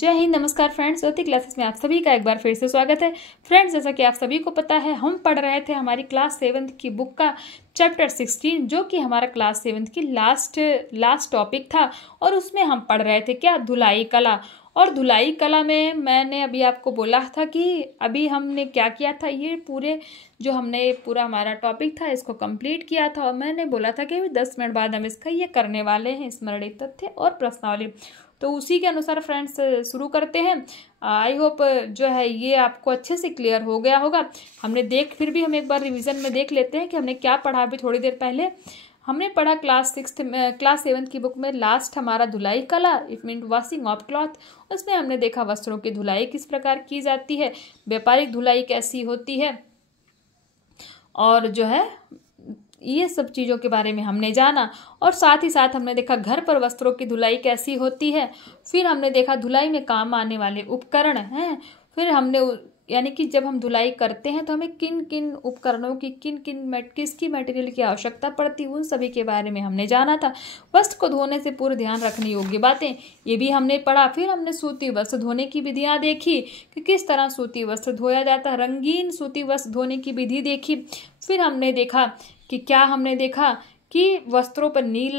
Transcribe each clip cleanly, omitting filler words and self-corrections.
जय हिंद, नमस्कार फ्रेंड्स। ज्योति क्लासेस में आप सभी का एक बार फिर से स्वागत है। फ्रेंड्स, जैसा कि आप सभी को पता है, हम पढ़ रहे थे हमारी क्लास 7th की बुक का चैप्टर 16, जो कि हमारा क्लास 7th की लास्ट टॉपिक था। और उसमें हम पढ़ रहे थे क्या, धुलाई कला। और धुलाई कला में मैंने अभी आपको बोला था कि अभी हमने क्या किया था, ये पूरा हमारा टॉपिक था, इसको कंप्लीट किया था। और मैंने बोला था कि 10 मिनट बाद हम इसका ये करने वाले हैं, स्मरणीय तथ्य और प्रश्नावली। तो उसी के अनुसार फ्रेंड्स शुरू करते हैं। आई होप जो है ये आपको अच्छे से क्लियर हो गया होगा। फिर भी हम एक बार रिवीजन में देख लेते हैं कि हमने क्या पढ़ा। अभी थोड़ी देर पहले हमने पढ़ा क्लास 7th की बुक में लास्ट हमारा धुलाई कला, it mean washing of cloth. उसमें हमने देखा वस्त्रों की धुलाई किस प्रकार की जाती है, व्यापारिक धुलाई कैसी होती है, और जो है ये सब चीज़ों के बारे में हमने जाना। और साथ ही साथ हमने देखा घर पर वस्त्रों की धुलाई कैसी होती है। फिर हमने देखा धुलाई में काम आने वाले उपकरण हैं। फिर हमने यानी कि जब हम धुलाई करते हैं तो हमें किन किन उपकरणों की किसकी मटेरियल की आवश्यकता पड़ती है, उन सभी के बारे में हमने जाना था। वस्त्र को धोने से पूर्व ध्यान रखने योग्य बातें, ये भी हमने पढ़ा। फिर हमने सूती वस्त्र धोने की विधियां देखी कि किस तरह सूती वस्त्र धोया जाता है, रंगीन सूती वस्त्र धोने की विधि देखी। फिर हमने देखा कि वस्त्रों पर नील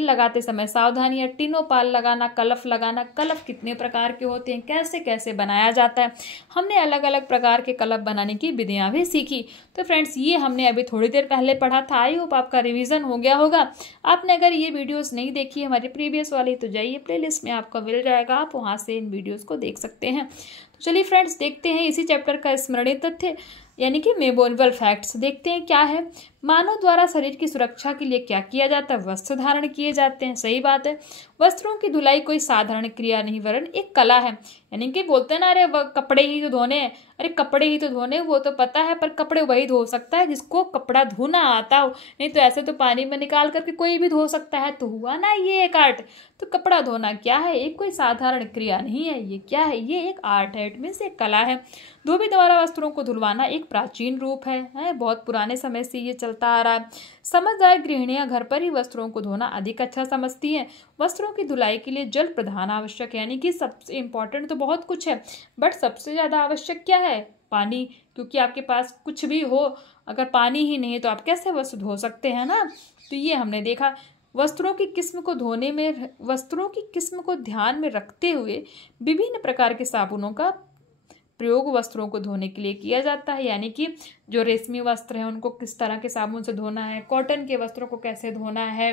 लगाते समय सावधानियां, टिनोपाल लगाना, कलफ लगाना, कलफ कितने प्रकार के होते हैं, कैसे कैसे बनाया जाता है। हमने अलग अलग प्रकार के कलफ बनाने की विधियां भी सीखी। तो फ्रेंड्स, ये हमने अभी थोड़ी देर पहले पढ़ा था। आई होप आपका रिवीजन हो गया होगा। आपने अगर ये वीडियोस नहीं देखी हमारी प्रीवियस वाली, तो जाइए प्लेलिस्ट में आपको मिल जाएगा, आप वहाँ से इन वीडियोज़ को देख सकते हैं। तो चलिए फ्रेंड्स, देखते हैं इसी चैप्टर का स्मरणीय तथ्य यानी कि मेमोरेबल फैक्ट्स। देखते हैं क्या है। मानव द्वारा शरीर की सुरक्षा के लिए क्या किया जाता है, वस्त्र धारण किए जाते हैं। सही बात है। वस्त्रों की धुलाई कोई साधारण क्रिया नहीं वरन एक कला है। यानी कि बोलते हैं ना, अरे कपड़े ही तो धोने हैं, अरे कपड़े ही तो धोने, वो तो पता है, पर कपड़े वही धो सकता है जिसको कपड़ा धोना आता हो। नहीं तो ऐसे तो पानी में निकाल करके कोई भी धो सकता है। तो हुआ ना ये एक आर्ट। तो कपड़ा धोना क्या है, एक कोई साधारण क्रिया नहीं है। ये क्या है, ये एक आर्ट है, इट मीन्स एक कला है। धोबी द्वारा वस्त्रों को धुलवाना एक प्राचीन रूप है, बहुत पुराने समय से ये चलता आ रहा है। समझदार गृहिणियां घर पर ही वस्त्रों को धोना अधिक अच्छा समझती हैं। वस्त्रों की धुलाई के लिए जल प्रधान आवश्यक है। यानी कि सबसे इम्पोर्टेंट तो बहुत कुछ है, बट सबसे ज़्यादा आवश्यक क्या है, पानी। क्योंकि आपके पास कुछ भी हो, अगर पानी ही नहीं है तो आप कैसे वस्त्र धो सकते हैं ना। तो ये हमने देखा। वस्त्रों की किस्म को ध्यान में रखते हुए विभिन्न प्रकार के साबुनों का प्रयोग वस्त्रों को धोने के लिए किया जाता है। यानी कि जो रेशमी वस्त्र हैं उनको किस तरह के साबुन से धोना है, कॉटन के वस्त्रों को कैसे धोना है,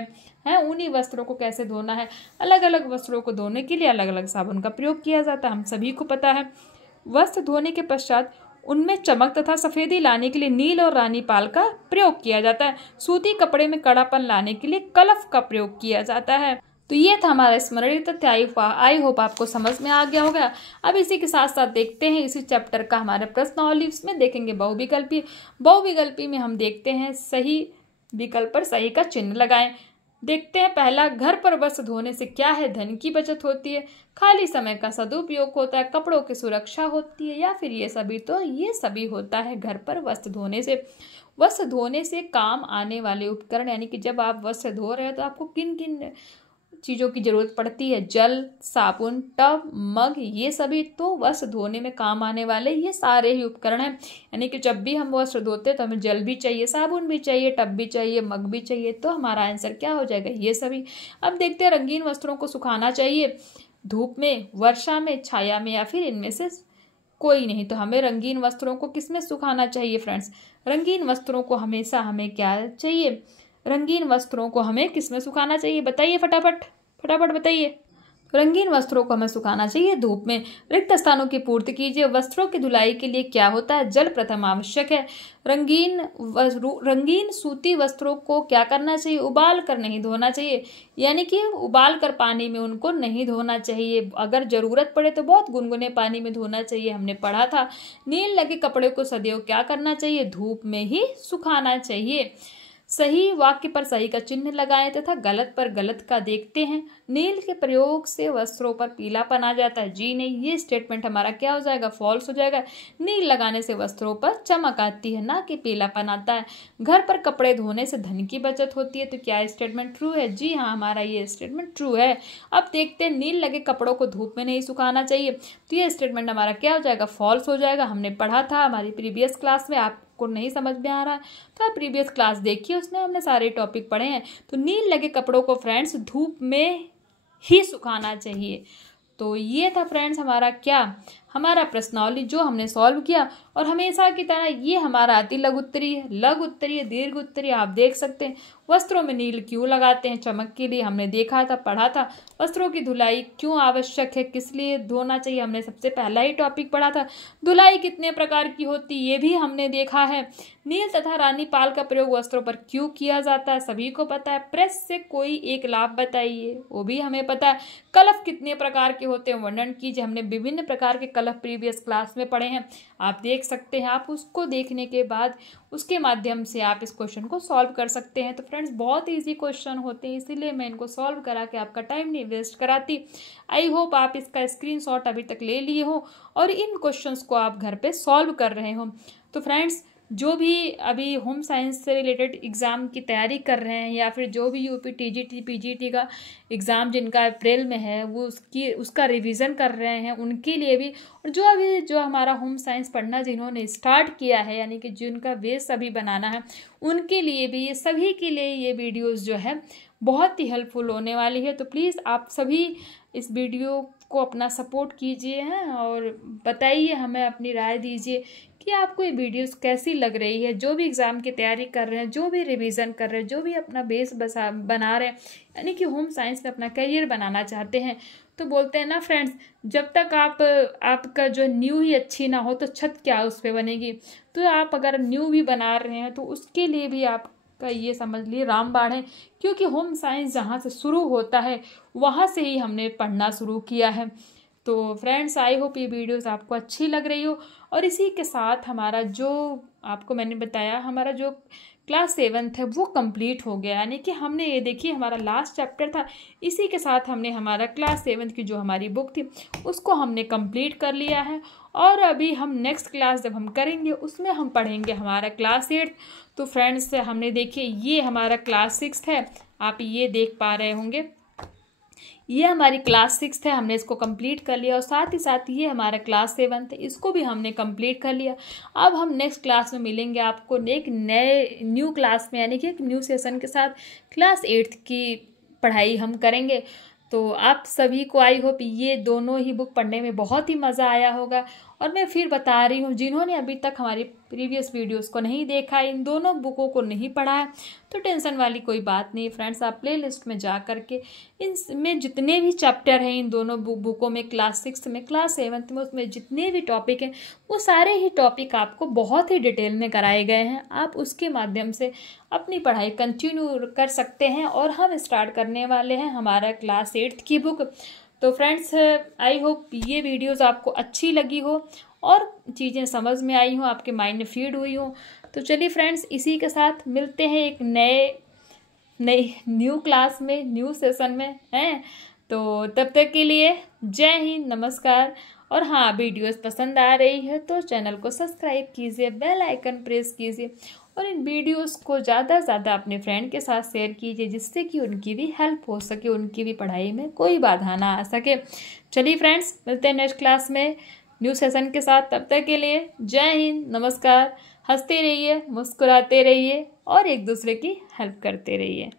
ऊनी वस्त्रों को कैसे धोना है। अलग अलग वस्त्रों को धोने के लिए अलग अलग साबुन का प्रयोग किया जाता है, हम सभी को पता है। वस्त्र धोने के पश्चात उनमें चमक तथा सफेदी लाने के लिए नील और रानी पाल का प्रयोग किया जाता है। सूती कपड़े में कड़ापन लाने के लिए कलफ का प्रयोग किया जाता है। तो ये था हमारा स्मरणीय तथ्य। आई होप आपको समझ में आ गया होगा। अब इसी के साथ साथ देखते हैं इसी चैप्टर का हमारे प्रश्नावली। इसमें देखेंगे बहुविकल्पी में हम देखते हैं सही विकल्प पर सही का चिन्ह लगाएं। देखते हैं पहला, घर पर वस्त्र धोने से क्या है, धन की बचत होती है, खाली समय का सदुपयोग होता है, कपड़ों की सुरक्षा होती है, या फिर ये सभी। तो ये सभी होता है घर पर वस्त्र धोने से काम आने वाले उपकरण। यानी कि जब आप वस्त्र धो रहे हो तो आपको किन किन चीज़ों की जरूरत पड़ती है, जल, साबुन, टब, मग, ये सभी तो वस्त्र धोने में काम आने वाले ये सारे ही उपकरण हैं। यानी कि जब भी हम वस्त्र धोते हैं तो हमें जल भी चाहिए, साबुन भी चाहिए, टब भी चाहिए, मग भी चाहिए। तो हमारा आंसर क्या हो जाएगा, ये सभी। अब देखते हैं, रंगीन वस्त्रों को सुखाना चाहिए धूप में, वर्षा में, छाया में, या फिर इनमें से कोई नहीं। तो हमें रंगीन वस्त्रों को किसमें सुखाना चाहिए फ्रेंड्स, रंगीन वस्त्रों को हमेशा हमें क्या चाहिए, रंगीन वस्त्रों को हमें किसमें सुखाना चाहिए, बताइए फटाफट बताइए। रंगीन वस्त्रों को हमें सुखाना चाहिए धूप में। रिक्त स्थानों की पूर्ति कीजिए। वस्त्रों की धुलाई के लिए क्या होता है, जल प्रथम आवश्यक है। रंगीन सूती वस्त्रों को क्या करना चाहिए, उबाल कर नहीं धोना चाहिए। यानी कि उबाल कर पानी में उनको नहीं धोना चाहिए, अगर जरूरत पड़े तो बहुत गुनगुने पानी में धोना चाहिए, हमने पढ़ा था। नील लगे कपड़े को सदैव क्या करना चाहिए, धूप में ही सुखाना चाहिए। सही वाक्य पर सही का चिन्ह लगाएं तथा गलत पर गलत का देखते हैं। नील के प्रयोग से वस्त्रों पर पीलापन आ जाता है। जी नहीं, ये स्टेटमेंट हमारा क्या हो जाएगा, फॉल्स हो जाएगा। नील लगाने से वस्त्रों पर चमक आती है, ना कि पीलापन आता है। घर पर कपड़े धोने से धन की बचत होती है। तो क्या स्टेटमेंट ट्रू है? जी हाँ, हमारा ये स्टेटमेंट ट्रू है। अब देखते हैं, नील लगे कपड़ों को धूप में नहीं सुखाना चाहिए। तो ये स्टेटमेंट हमारा क्या हो जाएगा, फॉल्स हो जाएगा। हमने पढ़ा था हमारी प्रीवियस क्लास में, आपको नहीं समझ में आ रहा है तो आप प्रीवियस क्लास देखिए, उसमें हमने सारे टॉपिक पढ़े हैं। तो नील लगे कपड़ों को फ्रेंड्स धूप में ही सुखाना चाहिए। तो ये था फ्रेंड्स हमारा क्या, हमारा प्रश्नावली जो हमने सॉल्व किया। और हमेशा की तरह ये हमारा अति लघु उत्तरीय है, लघु उत्तरीय, दीर्घ उत्तरीय आप देख सकते हैं। वस्त्रों में नील क्यों लगाते हैं? चमक के लिए, हमने देखा था, पढ़ा था। वस्त्रों की धुलाई क्यों आवश्यक है, किस लिए धोना चाहिए, हमने सबसे पहला ही टॉपिक पढ़ा था। धुलाई कितने प्रकार की होती ये भी हमने देखा है। नील तथा रानी पाल का प्रयोग वस्त्रों पर क्यों किया जाता है सभी को पता है। प्रेस से कोई एक लाभ बताइए, वो भी हमें पता है। कलफ कितने प्रकार के होते हैं वर्णन कीजिए, हमने विभिन्न प्रकार के कलफ प्रीवियस क्लास में पढ़े हैं, आप देख सकते हैं। आप उसको देखने के बाद उसके माध्यम से आप इस क्वेश्चन को सॉल्व कर सकते हैं। तो फ्रेंड्स बहुत इजी क्वेश्चन होते हैं, इसीलिए मैं इनको सॉल्व करा के आपका टाइम नहीं वेस्ट कराती। आई होप आप इसका स्क्रीनशॉट अभी तक ले लिए हो और इन क्वेश्चंस को आप घर पे सॉल्व कर रहे हो। तो फ्रेंड्स जो भी अभी होम साइंस से रिलेटेड एग्ज़ाम की तैयारी कर रहे हैं या फिर जो भी यूपी टीजीटी पीजीटी का एग्ज़ाम जिनका अप्रैल में है वो उसका रिवीजन कर रहे हैं, उनके लिए भी, और जो हमारा होम साइंस पढ़ना जिन्होंने स्टार्ट किया है यानी कि जिनका बेस अभी बनाना है उनके लिए भी, ये सभी के लिए ये वीडियोज़ जो है बहुत ही हेल्पफुल होने वाली है। तो प्लीज़ आप सभी इस वीडियो को अपना सपोर्ट कीजिए हैं और बताइए, हमें अपनी राय दीजिए कि आपको ये वीडियोस कैसी लग रही है। जो भी एग्ज़ाम की तैयारी कर रहे हैं, जो भी रिवीजन कर रहे हैं, जो भी अपना बेस बना रहे हैं यानी कि होम साइंस में अपना करियर बनाना चाहते हैं, तो बोलते हैं ना फ्रेंड्स, जब तक आपका जो न्यू ही अच्छी ना हो तो छत क्या उस पर बनेगी। तो आप अगर न्यू भी बना रहे हैं तो उसके लिए भी आपका ये समझ लिए रामबाण है, क्योंकि होम साइंस जहाँ से शुरू होता है वहाँ से ही हमने पढ़ना शुरू किया है। तो फ्रेंड्स आई होप ये वीडियोस आपको अच्छी लग रही हो। और इसी के साथ हमारा जो आपको मैंने बताया, हमारा जो क्लास 7th है वो कंप्लीट हो गया, यानी कि हमने ये देखिए हमारा लास्ट चैप्टर था, इसी के साथ हमने हमारा क्लास 7th की जो हमारी बुक थी उसको हमने कंप्लीट कर लिया है। और अभी हम नेक्स्ट क्लास जब हम करेंगे उसमें हम पढ़ेंगे हमारा क्लास 8। तो फ्रेंड्स हमने देखिए ये हमारा क्लास 6 है, आप ये देख पा रहे होंगे, ये हमारी क्लास 6 है, हमने इसको कंप्लीट कर लिया। और साथ ही साथ ये हमारा क्लास 7 है, इसको भी हमने कंप्लीट कर लिया। अब हम नेक्स्ट क्लास में मिलेंगे आपको एक नए न्यू क्लास में, यानी कि एक न्यू सेशन के साथ क्लास 8 की पढ़ाई हम करेंगे। तो आप सभी को आई होप ये दोनों ही बुक पढ़ने में बहुत ही मज़ा आया होगा। और मैं फिर बता रही हूँ, जिन्होंने अभी तक हमारी प्रीवियस वीडियोस को नहीं देखा, इन दोनों बुकों को नहीं पढ़ा है, तो टेंशन वाली कोई बात नहीं फ्रेंड्स। आप प्लेलिस्ट में जा करके इनमें जितने भी चैप्टर हैं इन दोनों बुकों में, क्लास 6 में, क्लास 7 में, उसमें जितने भी टॉपिक हैं वो सारे ही टॉपिक आपको बहुत ही डिटेल में कराए गए हैं। आप उसके माध्यम से अपनी पढ़ाई कंटिन्यू कर सकते हैं। और हम स्टार्ट करने वाले हैं हमारा क्लास 8 की बुक। तो फ्रेंड्स आई होप ये वीडियोस आपको अच्छी लगी हो और चीज़ें समझ में आई हो, आपके माइंड में फीड हुई हो। तो चलिए फ्रेंड्स इसी के साथ मिलते हैं एक नई न्यू क्लास में, न्यू सेशन में हैं। तो तब तक के लिए जय हिंद, नमस्कार। और हाँ, वीडियोस पसंद आ रही है तो चैनल को सब्सक्राइब कीजिए, बेल आइकन प्रेस कीजिए और इन वीडियोस को ज़्यादा से ज़्यादा अपने फ्रेंड के साथ शेयर कीजिए, जिससे कि उनकी भी हेल्प हो सके, उनकी भी पढ़ाई में कोई बाधा ना आ सके। चलिए फ्रेंड्स मिलते हैं नेक्स्ट क्लास में न्यू सेशन के साथ। तब तक के लिए जय हिंद, नमस्कार। हंसते रहिए, मुस्कुराते रहिए और एक दूसरे की हेल्प करते रहिए।